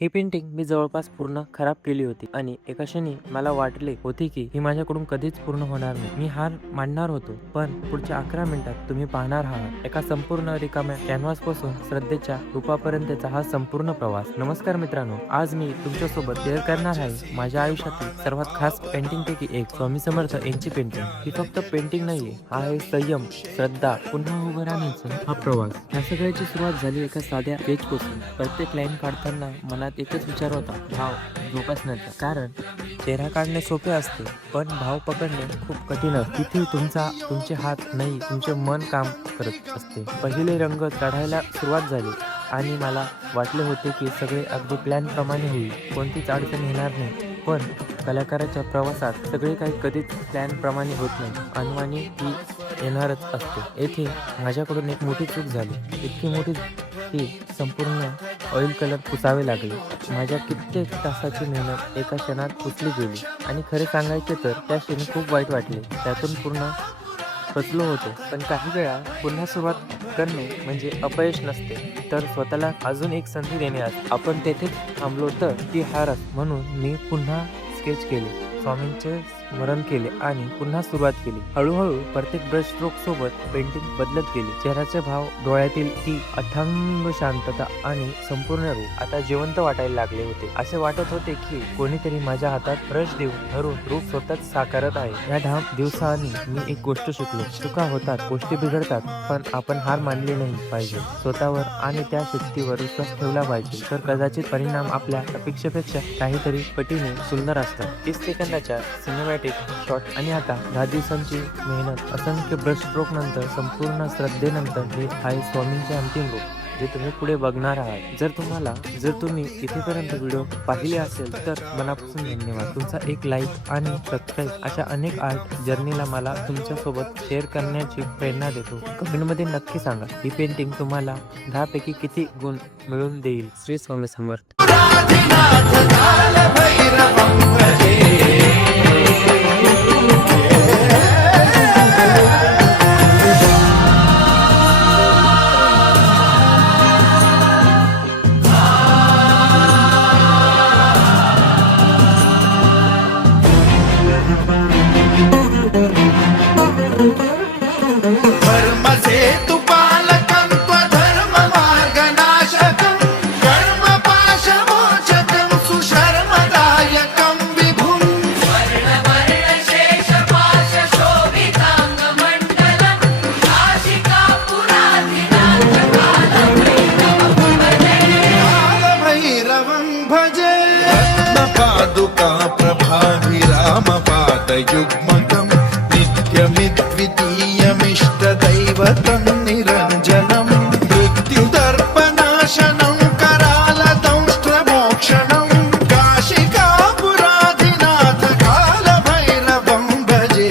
ही painting मी जवळपास पूर्ण खराब केली होती आणि एका क्षणी मला वाटले होते की ही माझ्याकडून कधीच पूर्ण होणार नाही. मी हार मांडणार होतो, पण पुढच्या 11 मिनिटात तुम्ही पाहणार आहात एका संपूर्ण रिकाम्या कॅनव्हास पासून श्रद्धेच्या रूपापर्यंतचा हा संपूर्ण प्रवास. नमस्कार मित्रांनो, आज मी तुमच्यासोबत शेअर करणार आहे माझ्या आयुष्यातील सर्वात खास पेंटिंग पैकी एक स्वामी समर्थ यांची पेंटिंग. ही फक्त पेंटिंग नाहीये, हा आहे संयम, श्रद्धा, पुन्हा उभं राहण्याचा हा प्रवास. या सगळ्याची सुरुवात झाली एका साध्या पेज पासून. प्रत्येक लाईन काढताना मनात एकच विचार होता, भाव जोपासण्याचा. कारण चेहरा काढणे सोपे असते, पण भाव पकडणे खूप कठीण असते. तिथे तुमचे हात नाही, तुमचे मन काम करत असते. पहिले रंग चढायला सुरुवात झाली आणि मला वाटले होते की सगळे अगदी प्लॅन प्रमाणे होईल, कोणतीच अडचण येणार नाही. पण कलाकाराच्या प्रवासात सगळे काही कधीच प्लॅन प्रमाणे होत नाही. अनवाणी ही येणारच असते. येथे माझ्याकडून एक मोठी चूक झाली, इतकी मोठी की संपूर्ण ऑइल कलर पुसावे लागले. माझ्या कित्येक तासाची मेहनत एका क्षणात पुसली गेली आणि खरे सांगायचे तर त्या क्षणी खूप वाईट वाटले. त्यातून पूर्ण फसलो होतो. पण काही वेळा पुन्हा सुरुवात करणे म्हणजे अपयश नसते, तर स्वतःला अजून एक संधी देणे असते. आपण तेथेच थांबलो तर ती हार. म्हणून मी पुन्हा स्केच केले, स्वामींचे स्मरण केले आणि पुन्हा सुरुवात केली. हळूहळू प्रत्येक ब्रश स्ट्रोक सोबत पेंटिंग बदलत गेली. चेहऱ्याचे भाव, डोळ्यातील ती अथांग शांतता आणि संपूर्ण रूप आता जिवंत वाटायला लागले होते. असे वाटत होते की कोणीतरी माझ्या हातात ब्रश देऊन धरून रूप स्वतःच साकारत आहे. या दिवसांनी मी एक गोष्ट शिकलो, चुका होतात, गोष्टी बिघडतात, पण आपण हार मानली नाही पाहिजे. स्वतःवर आणि त्या शक्तीवर विश्वास ठेवला पाहिजे, तर कदाचित परिणाम आपल्या अपेक्षेपेक्षा काहीतरी पटीने सुंदर असतात. 30 सेकंदाच्या सिनेमॅटिक शॉट आणि आता 10 दिवसांची मेहनत, असंख्य ब्रश स्ट्रोक नंतर, संपूर्ण श्रद्धेनंतर हे आहे स्वामींचे अंतिम रूप, जे तुम्ही पुढे बघणार आहात. जर तुम्ही इथेपर्यंत व्हिडिओ पाहिले असेल तर मनापासून धन्यवाद. तुमचा एक लाईक आणि सबस्क्राईब अशा अनेक आर्ट जर्नीला मला तुमच्यासोबत शेअर करण्याची प्रेरणा देतो. कमेंटमध्ये नक्की सांगा, ही पेंटिंग तुम्हाला 10 पैकी किती गुण मिळवून देईल. श्री स्वामी समर्थ. धर्मसे तु पालकं त्वधर्म मार्गनाशकं कर्मपाशमोचकं सुशर्मदायकं विभुं वर्णवर्णशेषपाशशोभिताङ्गमण्डलं कालभैरवं भजे रत्नपादुका प्रभाभिरामपादयुग्मकं नित्यमिद्वितीयमिष्टदैवतं निरञ्जनं मृत्युदर्पनाशनं करालदंष्ट्रमोक्षणं काशिकापुराधिनाथ कालभैरवं भजे.